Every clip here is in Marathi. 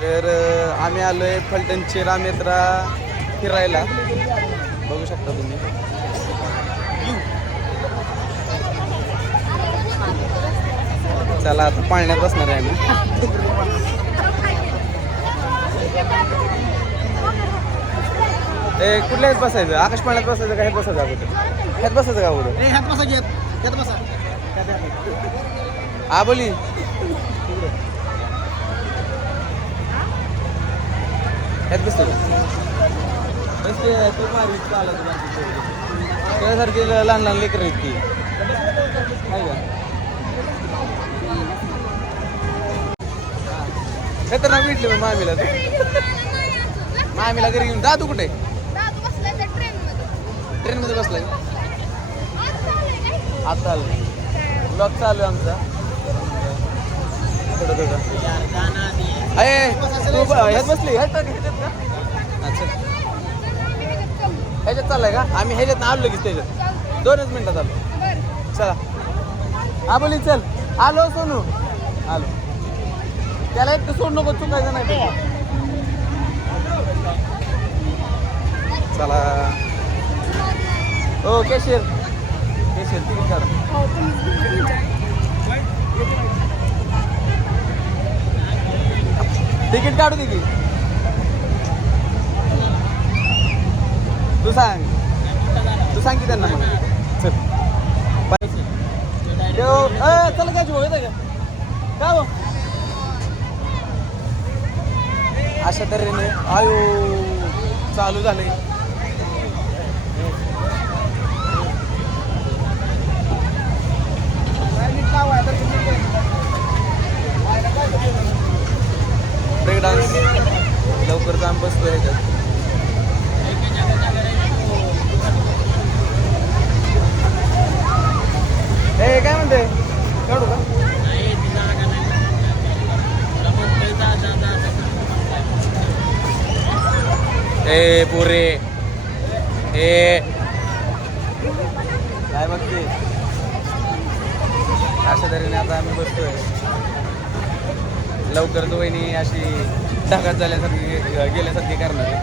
तर आम्ही आलोय फलटणची रामेत्रा फिरायला. बघू शकता तुम्ही. चला आता पाळण्यात बसणार आहे आम्ही. ए कुठल्या ह्यात बसायचं? आकाश पाळण्यात बसायचं का ह्यात बसायचं अगोदर? ह्यात बसायचं का अगोदर? बसा हा बोली. ह्यात बसतो. तू त्यासारखी लहान लहान लेकर आहेत ती. का? खतरनाक भेटली मग मामीला तू. मामीला घरी घेऊन दादू कुठे? दादू बसलाय त्या ट्रेनमध्ये. ट्रेन मध्ये बसलाय? आता आलो ब्लॉग चालू आहे आमचा. थोडं थोडं अये तू ह्यात बसली ह्यात ह्याच्यात का? अच्छा. ह्याच्यात चाललाय का? आम्ही ह्याच्यात आलो लगेच त्याच्यात. दोनच मिनिटात आलो. चला. हा बोली चल. आलो सोनू. आलो. त्याला एक सोड नको चुकायचं नाही चला. हो कॅशियर कॅशियर तिकीट काढा. तिकीट काढू दे की. तू सांग. तू सांग की त्यांना मग. चल. पैसे ठेव चल काय भाऊ येतं का हो? अशा तऱ्हेने आयो चालू झाले. ब्रेक डान्स लवकर काम बसतो ह्याच्यात. काय म्हणते काढू का? ए पुरे. ए काय बघते? अशा तऱ्हेने आता आम्ही बसतोय. लवकर तो वहिनी अशी धागात झाल्यासारखी गे- गेल्यासारखी करणार आहे.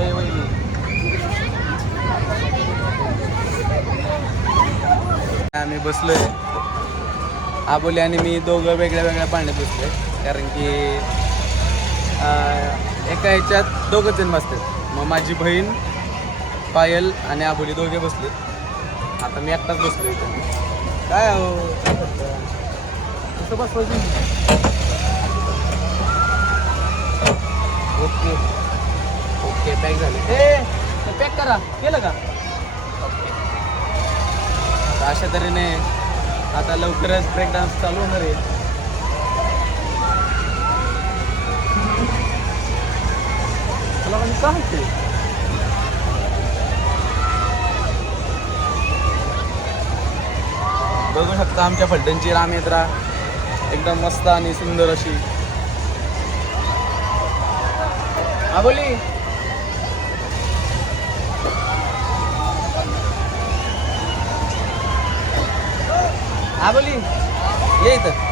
ए वहिनी. आम्ही बसलोय. आबोली आणि मी दोघं वेगळ्या वेगळ्या पाण्यात बसलोय. कारण की अं, एका ह्याच्यात दोघं जण बसतात. मग माझी बहीण पायल आणि आबोली दोघे बसले आता मी एकटाच बसलो इथं. काय हो? काय बसवायचं ओके. ओके पॅक झाले. ए पॅक करा. केलं का? ओके. अशा तऱ्हेने आता लवकरच ब्रेक डान्स चालू होणार आहे. तुला म्हणजे काय ते बघू शकता आमच्या फलटणची रामयात्रा एकदम मस्त आणि सुंदर अशी. हा बोली. हा बोली. ये इथं.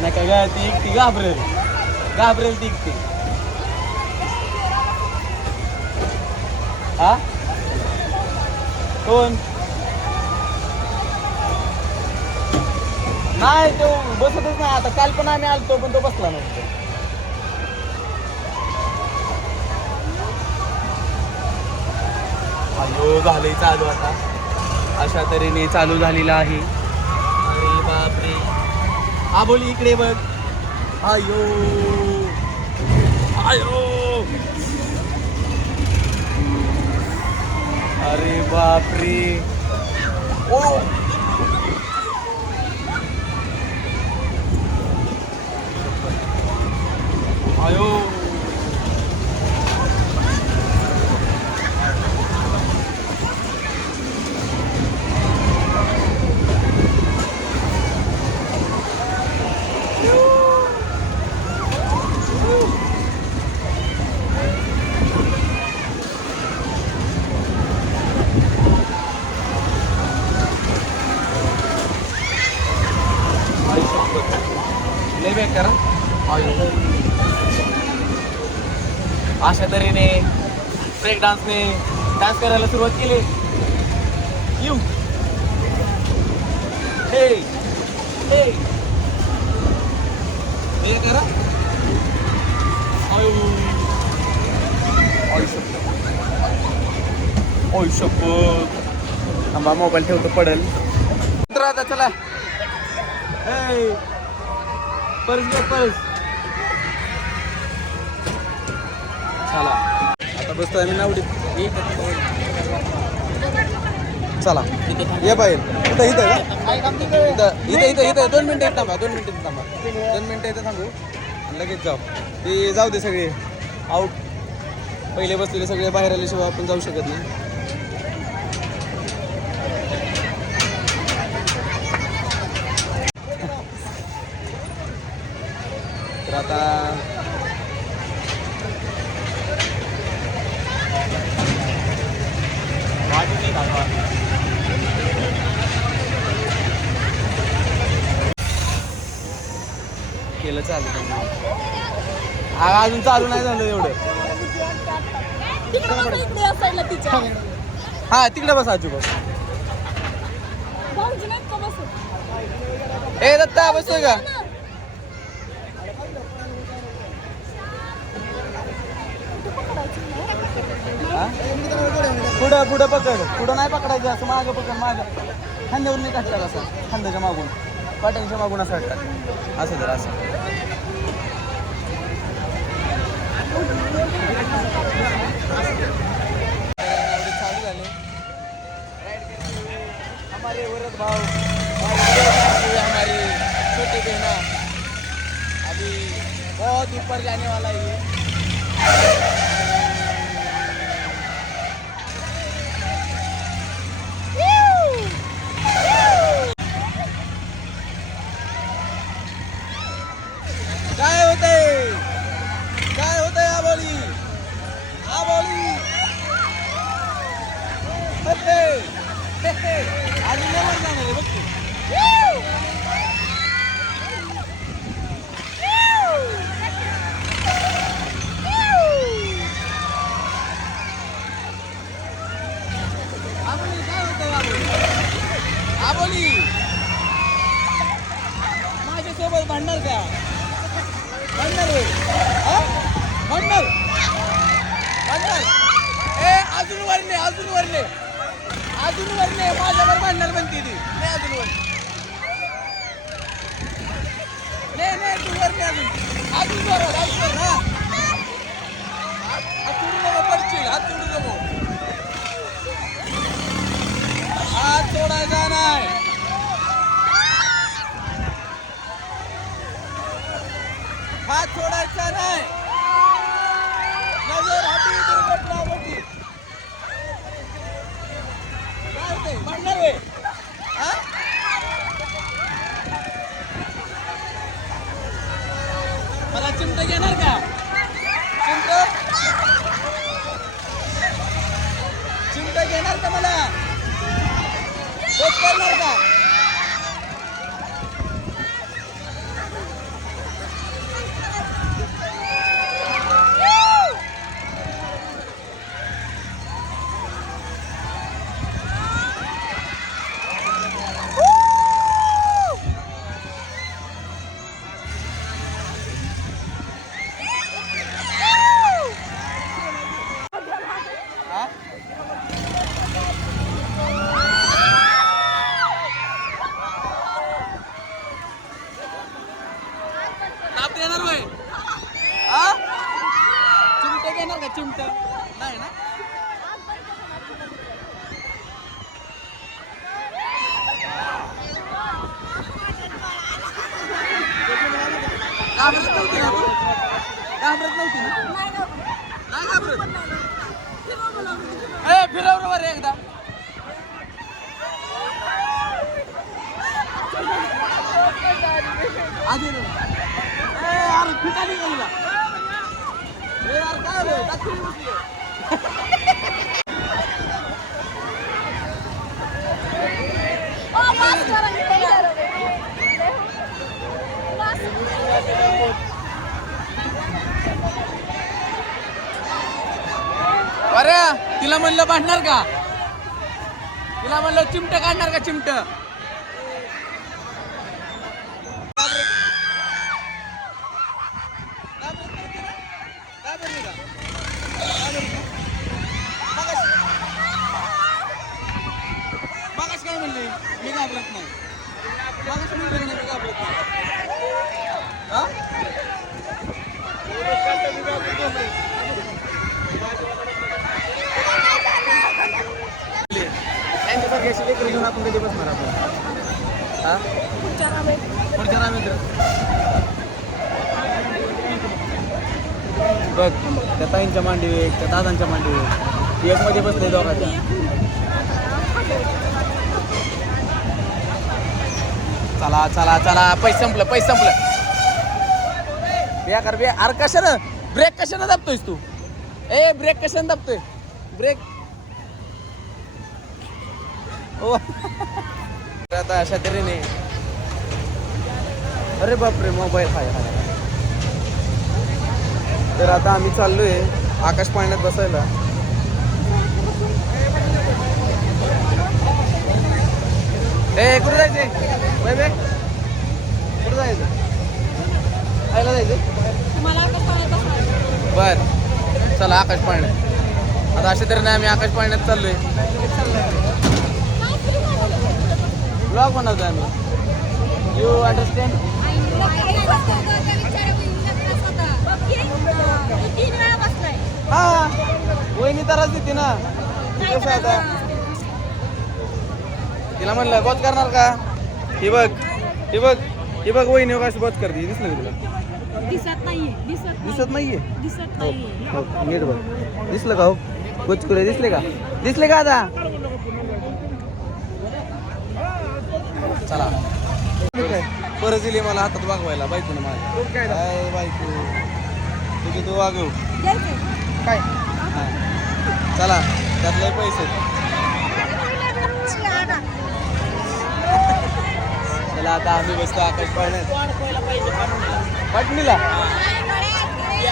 नाही का गा ती एकटी घाबरेल. घाबरेल ती एकटी. हा? कोण? नाही तो बसतच नाही. आता काल पण आम्ही आलतो पण तो बसला नव्हतो. अयो झालंय चालू आता. अशा तऱ्हेने चालू झालेला आहे. अरे बापरे. हा बोल इकडे बघ. अयो अयो अरे बापरे. ओ. अशा तऱ्हेने ब्रेक डान्सने डान्स करायला सुरुवात केली. येऊ हे हे करा. अय मोबाईल ठेवतो पडल. तर आता चला ए पर्स चला. आता बसतोय आम्ही नावडी चला. ये बाहेर. इथं इथं का? इथं इथं इथं इथं. दोन मिनटं इथं थांबा दोन मिनटं इथं थांबा. दोन मिनटं इथं थांबू. लगेच जाऊ. ते जाऊ दे सगळे. आऊट पहिले बसलेले सगळे बाहेर आल्याशिवाय आपण जाऊ शकत नाही. तर आता केलं चालू अजून चालू नाही झालं एवढं. हा तिकडे बस आजू बस ए दत्ता बसतोय का? पुढं पुढं पकड. पुढं नाही पकडायचं असं मागं पकड मागं. खांद्यावरून नाही टाकतात असं खांद्याच्या मागून. पाट्यांच्या मागून असं टाक असं जर असं. चालू झाले हमारे औरत भाव हमारी छोटी बहना अभी बहुत ऊपर जाने वाला है ये काय होतंय काय होतंय आबोली आबोली हे, हे, हे, हे. अजून नाही वर जाणार आहे बघ तू. आबोली काय होतंय आबोली आबोली माझ्यासोबत भांडणार का भांडणार होय? हा? ए अजून वरणे अजून वरणे अजून वरणे माझ्यावर भांडणार म्हणते ती. नाही अजून वर. नाही नाही तू वर नाही अजून. अजून वर वर, अजून हा हात सोडू नको पडशील हात सोडू नको हात सोडायचा नाही हात सोडायचा नाही नजर हाती दुर्घटना होती काय होते म्हणणार होय? हा? मला चिमट घेणार का चिमट चिमट मला. करणार का हा? ताप देणार होय हा चिमट घेणार का चिमट नाही ना घाबरत नव्हती ना तू? घाबरत नव्हती ना नाही घाबरत ए फिरव रे वर एकदा आधी रे. ए यार फिटाली गेला ए यार काय रे दाखवली बसली ओ पास करा अरे तिला म्हणलं बांधणार का? तिला म्हणलं चिमट काढणार का चिमट मागास काय म्हणली मी घाबरत नाही मागास म्हणली का नाही मी घाबरत नाही हा? त्यांच्यासारखी घेऊन आपण कधी बसणार आपण. हा? पुढच्या रामेत रामेंद्र. बघ त्या ताईंच्या मांडी मांडीवर त्या दादांच्या मांडी मांडीवर एक मध्ये बसले दोघांच्या. चला चला चला. पैसे संपलं पैसे संपलं. बेकार बे अरे कशानं? ब्रेक कशानं दाबतोयस तू? ए ब्रेक कशानं दाबतोय? ब्रेक ओ तर आता अशा तऱ्हेने अरे बापरे मोबाईल हाय हाय तर आता आम्ही चाललोय आकाश पाण्यात बसायला. ए कुठं जायचं बाय बाय कुठं जायचं? खायला जायचं? बर. चला आकाश पाण्यात आता अशा तऱ्हेने आम्ही आकाश पाण्यात चाललोय. ब्लॉग बनवतोय आम्ही. यू अंडरस्टँड हा. वहिनी तरच देते ना. कसं आता? तिला म्हणलं बॉच करणार का? हे बघ हे बघ हे बघ वहिनी कशी बॉच करते. दिसलं का तुला? दिसत नाहीये. दिसत नाहीये. दिसत नाहीये हो नीट बघ. दिसलं का हो? बचकुले दिसले का? दिसले का आता? चला. परत दिली मला हातात वागवायला. बायकोनं माझ्या. काय बायको तुझी तू वागव काय. चला त्यातले पैसे. चला आता आम्ही बसतो आकाश पाण्यात पाटणीला.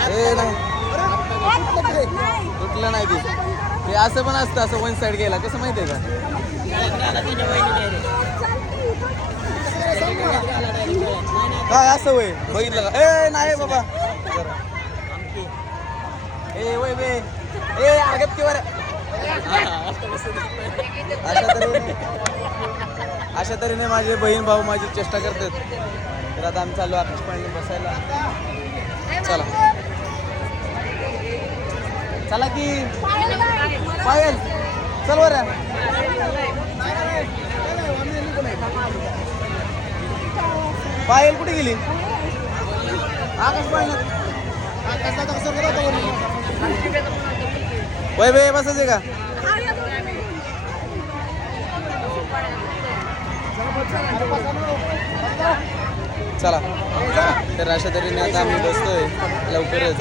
ए नाही. कुठलं नाही ते. ते असं पण असतं असं वन साईड गेला. कसं माहितीये का? काय असं वय? बघितलं का? ए नाही बाबा. जरा. ए वय बे ए आगत की वर अशा तऱ्हेने अशा तऱ्हेने माझे बहीण भाऊ माझी चेष्टा करतात. तर आता आम्ही चाललो आकाश पाणी बसायला. चला. चला की. पायल. चल बरं. पायल कुठे गेली? आकाश पाण्यात वय बे बसायचे का? चला. तर अशा तऱ्हेने आता आम्ही बसतोय. लवकरच.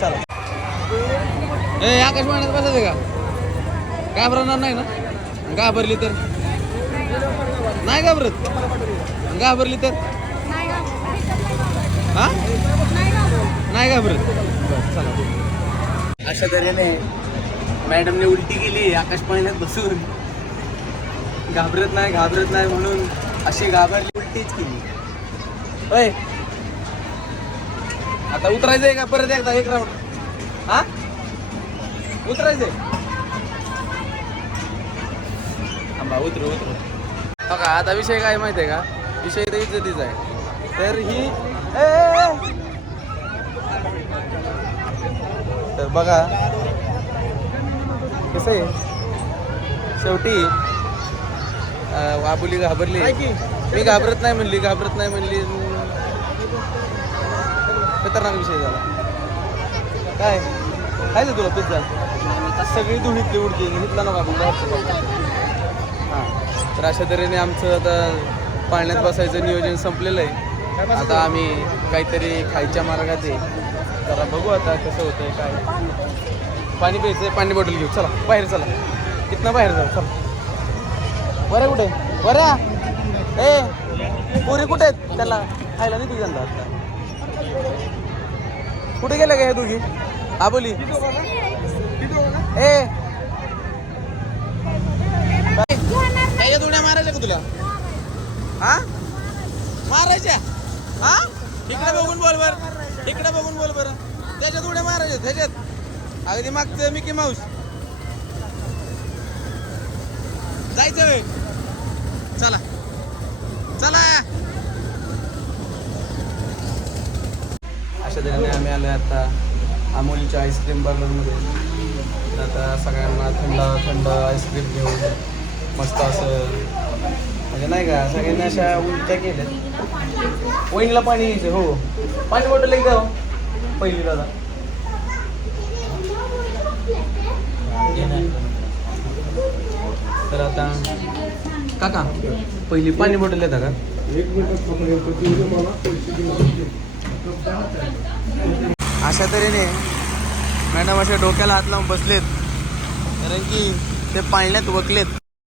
चला. ए आकाश पाण्यात बसायचे का? घाबरणार नाही ना? घाबरली तर? नाही घाबरत? घाबरली तर? हा? नाही घाबरत बरं, चला. अशा तऱ्हेने मॅडमने उलटी केली आकाश पाण्यात बसून. घाबरत नाही घाबरत नाही म्हणून अशी घाबरली उलटीच केली. होय आता उतरायचंय का परत एकदा एक राऊंड हा? उतरायचंय. थांबा उतरू उतरू. बघा आता विषय काय माहितीये का? विषय तर इज्जतीचा आहे. तर ही. तर बघा. कसं आहे? शेवटी अं, आबुली घाबरली. मी घाबरत नाही म्हणली घाबरत नाही म्हणली. खतरनाक विषय झाला. काय? काय तुला पिझ्झा. सगळी धुळीतली उडती. घेतला बाहेरचं खाऊ. हां. तर अशा तऱ्हेने आमचं आता पाळण्यात बसायचं नियोजन संपलेलं आहे. आता आम्ही काहीतरी खायच्या मार्गात आहे. जरा बघू आता कसं होतंय काय. पाणी प्यायचं पाणी बॉटल घेऊ. चला बाहेर चला. इथनं बाहेर जाऊ चला. बरं कुठे? बरं ए पुरी कुठे आहेत? त्याला खायला नाही तुझ्या आता. कुठे गेल्या का ह्या दोघी? हा बोली. ए. काय दोड्या मारायच्या का तुला? हा मारायच्या हा इकडे बघून बोल बर इकडे बघून बोल बर त्याच्यात उड्या मारायच्या त्याच्यात अगदी मागचं मिकी माऊस जायचं वे चला. चला. अशा तऱ्हेने आम्ही आलो आता अमोलच्या आईस्क्रीम पार्लरमध्ये मध्ये आता सगळ्यांना थंड थंड आईस्क्रीम घेऊन मस्त असं म्हणजे नाही का सगळ्यांनी अशा उलट्या केल्या. वहिनीला पाणी घ्यायचं हो. पाणी बॉटल एकदा हो, पहिली दादा. तर आता काका पहिली पाणी बॉटल येता का? अशा तऱ्हेने मॅडम अशा डोक्याला हात लावून बसलेत. कारण की ते पाळण्यात वकलेत.